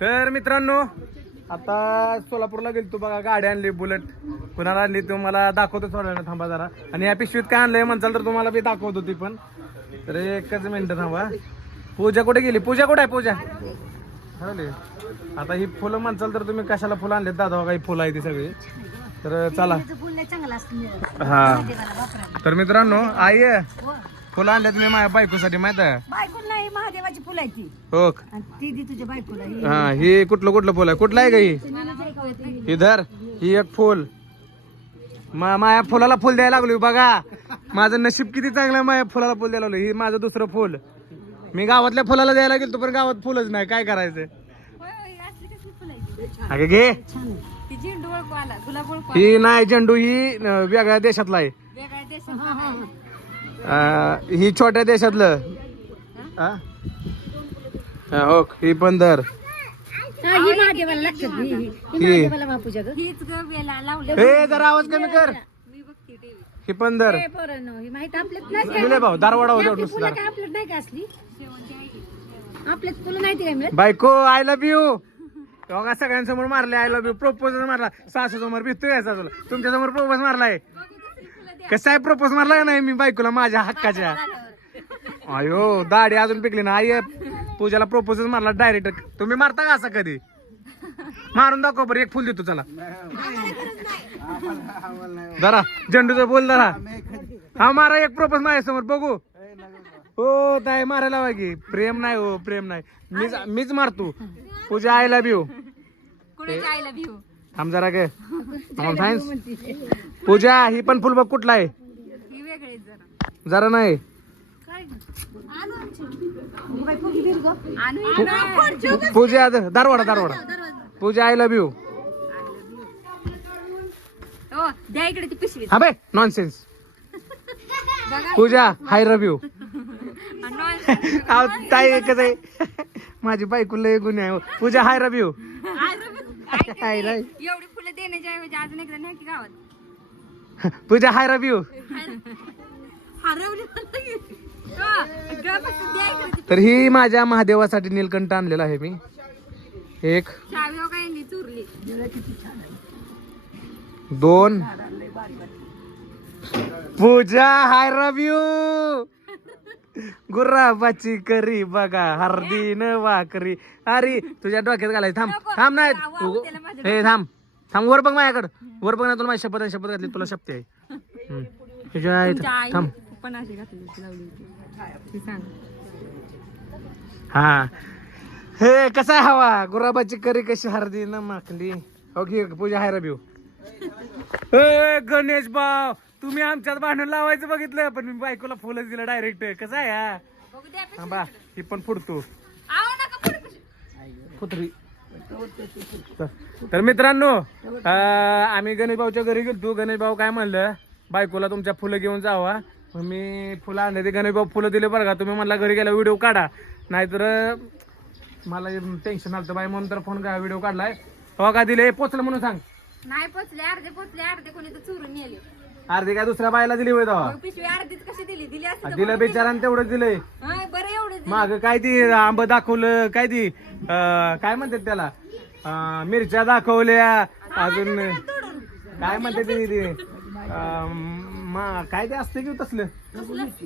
तर मित्रांनो आता सोलापूरला गेलतो बघा गाडी आणली बुलेट. कुणाला आणली तो मला दाखवतो वेळानं थांबा जरा. आणि या पिशवीत काय आणलंय म्हणचाल तर तुम्हाला बी दाखवतो ती पण. तर एकच मिनिट थांबा. पूजा कुठे गेली? पूजा कुठे आहे पूजा? ठरवली आता ही फुलं म्हणचाल तर तुम्ही कशाला फुलं आणलेत? दादा बघा ही फुलं आहे ती सगळी. तर चला. हा. तर मित्रांनो आई हो. फुलं आणलेत मी माझ्या बायकोसाठी माहीत आहे? बायको नाही महादेवाची फुल आहे ती. हो. आणि ती दी तुझ्या बायकोला ही हा ही कुठलं कुठलं फुल आहे? कुठलं आहे का ही? ही. ही धर ही एक फुल. मा माया फुलाला फुल द्यायला लागलो बघा. माझं नशीब किती चांगलं आहे माया फुलाला फुल द्यायला लागलो. ही माझं दुसरं फुल. मी गावातल्या फुलाला द्यायला गेलो पण गावात फुलच नाही. काय करायचं? अगे घे. ती झेंडू ओळखू आला गुलाब ओळखू ही नाही झेंडू ही अं, वेगळ्या देशातला आहे. वेगळ्या देशात अं, ही छोट्या देशातलं. हा? हा, हो ही पण धर. हा, ही महादेवाला लागतात. ही ही. ही महादेवाला बापूच्या ग. हीच ग वेला लावलं हे जरा आवाज कमी कर. मी बघते टीव्ही. ही पण धर. ए, पोरांनो, ही माहीत आपल्यात नाही का? दिले भाऊ दारवाडा होता आपली नुसता फुलं काय आपल्यात नाही का असली? आपल्यात फुलं नाही ती काय मिळत? बायको आय लव्ह यू बघा सगळ्यांसमोर मारले आय लव्ह यू प्रपोज मारला. सासू समोर भिजतोय याचा तुला तुमच्यासमोर प्रपोज मारलाय. कसा आहे प्रपोज का नाही मी बायकोला माझ्या हक्काच्या? अयो दाढी अजून पिकली ना आई पूजाला प्रपोजच मारला डायरेक्ट तुम्ही मारता का असं कधी? मारून दाखव बरं एक फुल देतो चला. जरा झेंडूचं बोल जरा हा मारा एक प्रपोज माझ्यासमोर बघू. हो ताई मारायला वागी प्रेम नाही हो प्रेम नाही. मीच मीच मारतो. पूजा आयला बी हो थांब जरा गे. सायन्स पूजा ही पण फुल बघ कुठला आहे? ही जरा. जरा नाही. पूजा दारवाडा दारवाडा पूजा आय लव्ह यू हो द्या इकडे ती पिशवी. हा बे नॉनसेन्स बघा. पूजा हाय लव्ह यू नॉन ताई कसं आहे. माझी बायको लय गुन्हे आहे. हो. पूजा हाय लव्ह एवढी फुलं देण्याच्या ऐवजी अजून एकदा नाही की गावात? पूजा हाय हरवली ती तर ही माझ्या महादेवासाठी नीलकंठ आणलेला आहे मी. एक चावी हो का यांनी चुरली. दोन. पूजा हाय लव्ह यू गुर्राबाची करी बघा हरदीन वाकरी. अरे तुझ्या डोक्यात घालायचं. थांब. थांब नाही हे थांब. थांब वर बघ माझ्याकडं. वर बघ ना तुला माझी शपथ आहे, शपथ घातली तुला शपथ आहे. हम्म. तुझ्या थांब. पण अशी घातली होती, लावली होती. ती सांग. हा. हे कसा आहे हवा? गुराबाची करी कशी हरदी न माखली घे पूजा हाय रबिओ ए गणेश भाऊ. तुम्ही आमच्यात भांडण लावायचं बघितलं पण मी बायकोला फुलच दिलं डायरेक्ट कसं आहे हा. थांबा ही पण फुडतो. कुत्री तर मित्रांनो अं, आम्ही गणेश भाऊच्या घरी गेलतो. गणेश भाऊ काय म्हणलं बायकोला तुमच्या फुलं घेऊन जावा. मग मी फुलं आणले ते गणेश भाऊ फुलं दिले बरं का. तुम्ही म्हणला घरी गेला व्हिडिओ काढा. नाहीतर अं, मला टेन्शन आलं बाई म्हणून तर फोन का व्हिडिओ काढलाय. हो का दिले? पोचलं म्हणून सांग. नाही पोचले अर्धे पोचले अर्धे कोणी तर चोरून नेले. अर्धी काय दुसऱ्या बायला दिली होय तेव्हा? मग पिशवी अर्धीच कशी दिली? दिली असती तर दिलं बिचारानं तेवढंच दिलंय. हा, बरं एवढं दिलं. माग काय ती आंब दाखवलं काय ती अं, काय म्हणतात त्याला? अं, मिरच्या दाखवल्या अजून काय म्हणते ती ती? अं, मा- काय ते असते की तसलं?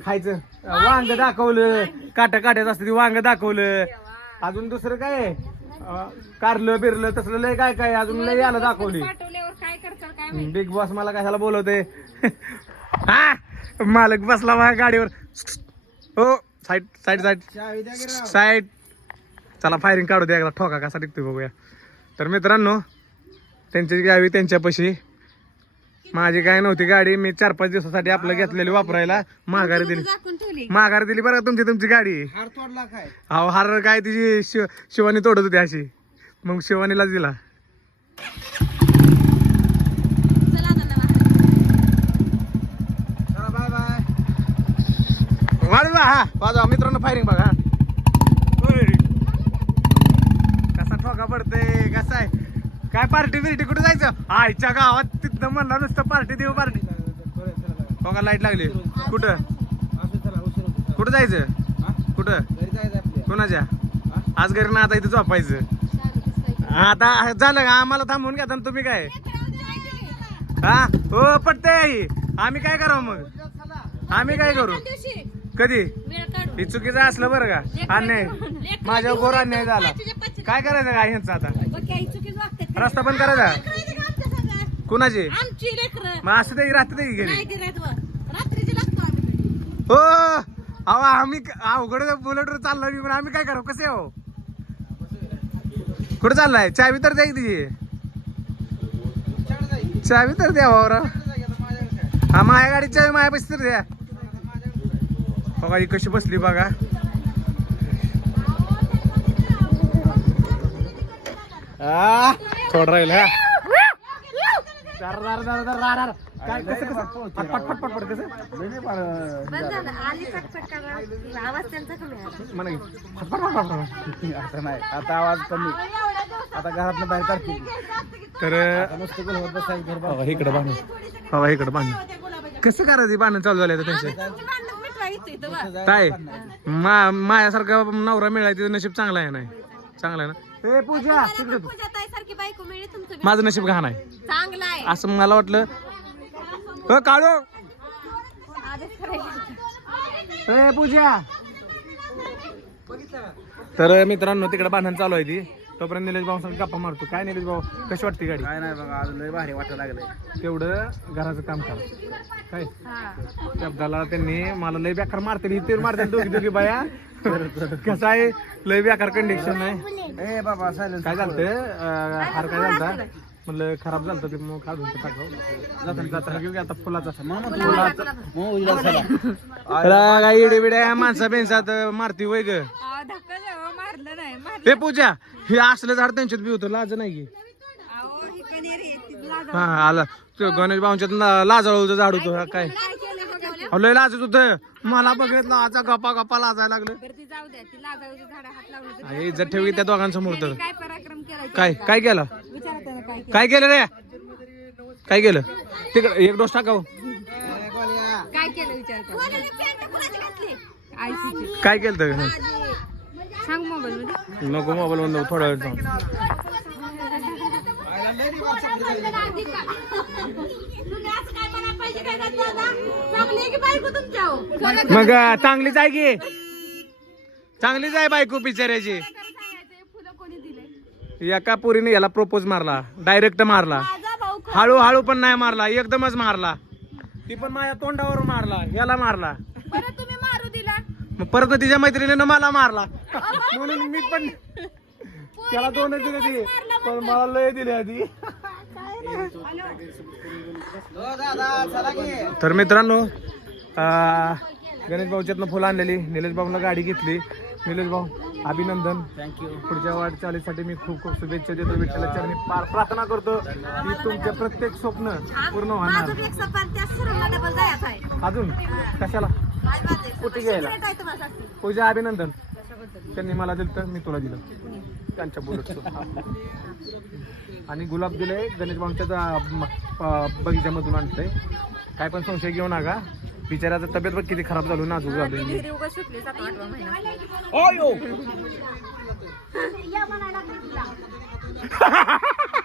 खायचं. अं, वांग दाखवलं काट्या काट्याच असते ती वांग दाखवलं. अजून दुसरं काय आहे? अं, कारलं बिरलं तसलं लय काय काय अजून लय याला दाखवली. पाठवल्यावर काय करताल काय माहिती? बिग बॉस मला कशाला बोलवते? हा मालक बसला माझ्या गाडीवर. हो साईड साईड साईड साईड चला फायरिंग काढू द्या एकदा. ठोका कसा टिकतो बघूया. तर मित्रांनो त्यांची गावी त्यांच्यापाशी माझी काय नव्हती गाडी. मी चार पाच दिवसासाठी आपलं घेतलेली वापरायला माघारी दिली. माघारी दिली बरं का तुमची तुमची गाडी? अहो हार काय तिची शिव शिवानी तोडत होती अशी. मग शिवानीलाच दिला चला आता नवा. वाजवा हा. वाजवा मित्रांनो फायरिंग बघा. कसा ठोका पडते कसा आहे? काय पार्टी बिर्टी कुठे जायचं? आईच्या गावात तिथं म्हणला नुसतं पार्टी देऊ पार्टी ठोका लाइट लागली. कुठं? कुठं जायचं? कुठं? कोणाच्या? आज घरी ना आता इथं झोपायचं. आता झालं का? आम्हाला थांबवून घ्या तुम्ही काय? हा? हो पटते आम्ही काय करावं मग? आम्ही काय करू? कधी? हे चुकीचं असलं बरं का? अन्याय. माझ्या गोर अन्याय झाला. काय करायचं काय ह्यांचं आता? रस्ता बंद करायचा? कुणाची? आमची लेकर. मग असं ते राहते ते घरी. नाही गिरायत व. रात्रीची लागतो आम्ही हो अहो आम्ही अवघड बुलेटवर चाललो नाही, पण आम्ही काय करावं कसे हो? कुठे चाललाय? चावी तर द्या की. चावी तर द्या वावरा. हा माझ्या गाडीची चावी माझ्या पैसे तर द्या. बघा ही कशी बसली बघा. आ, थोडं राहील हा. नाही. आता आवाज कमी. आता घरातनं बाहेर काढतील तर इकडे बांधून बाबा इकडे बांधून कसं करायचं? बांधणं चालू झालं त्यांचे. काय? मा माझ्यासारखा नवरा मिळाला तिचं नशीब चांगला आहे नाही चांगला आहे ना? ए पूजा तिकडे तू. सारखी बायको मिळेल तुमचं माझं नशीब घाण आहे. चांगला आहे. असं मला वाटलं. अ काळू. ए पूजा. तर मित्रांनो तिकडे बांधण चालू आहे ती. तोपर्यंत निलेश भाऊ संग गप्पा मारतो. काय निलेश भाऊ? कशी वाटते गाडी? काय नाही बघा आज लय भारी वाटायला लागलंय. तेवढं घराचं काम करा. काय? शब्दाला त्यांनी मला लय बेकार मारते इथे मारते दोघी दोघी बाया. कसं आहे? लय बेकार कंडिशन आहे. ए बाबा सायलेन्स काय झालं हार काय झालता? म्हणलं खराब झालं ते मग काढून ते टाकावं. जाताना जाताना घेऊ की आता फुलाचा फुलाचा इडे बिडे माणसा बेंसात मारती वय ग. धक्का मारलं नाही मारलं हे पूजा हे असलं झाड त्यांच्यात बी होतं लाज नाही की. अहो ही कनेरी आहे, ती लाज हा आला. तो गणेश भाऊंच्यात लाजाळूचं झाड होतं हा काय? अहो, लय लाजत होतं. मला बघितलं आजा गप्पा गप्पा लाजायला लागलं. बरं ती जाऊ द्या ती लाजाळूच्या झाडा हात लावलं तर अरे, इज्जत ठेवी त्या दोघांसमोर तर. काय पराक्रम केला काय काय केलं? विचारा त्यांना काय केलं. काय केलं रे? काय केलं? तिकडे एक डोस टाकाव. काय केलं विचार आयसीची. काय केलं तर सांग मोबाईल मध्ये. नको मोबाईल बंद थोडा वेळ. मग अं, चांगलीच आहे की? चांगलीच आहे बायको बिचाऱ्याची फुलं कोणी दिले एका पोरीने याला प्रपोज मारला डायरेक्ट मारला. हळूहळू पण नाही मारला एकदमच मारला. ती पण माझ्या तोंडावर मारला याला मारला. बरं तुम्ही मग परत तिच्या मैत्रिणीनं मला मारला. म्हणून मी पण त्याला दोनच दिले ती पण मला लय दिले आधी. तर मित्रांनो गणेश भाऊच्यातनं फुलं आणलेली. निलेश भाऊला गाडी घेतली. निलेश भाऊ अभिनंदन. थँक्यू पुढच्या वाटचालीसाठी मी खूप खूप शुभेच्छा देतो. विठ्ठलाच्या चरणी पार- प्रार्थना करतो. की तुमचे प्रत्येक स्वप्न पूर्ण होणार. अजून? कशाला? कुठे घ्यायला पूजा अभिनंदन. त्यांनी मला दिलं तर मी तुला दिलं. त्यांच्या बोलत आणि गुलाब दिले गणेश भाऊंच्या बगीच्यामधून आणतंय काय पण संशय घेऊ नका. बिचाराचं तब्येत बघ किती खराब झालो नाजूक महिना. ओयो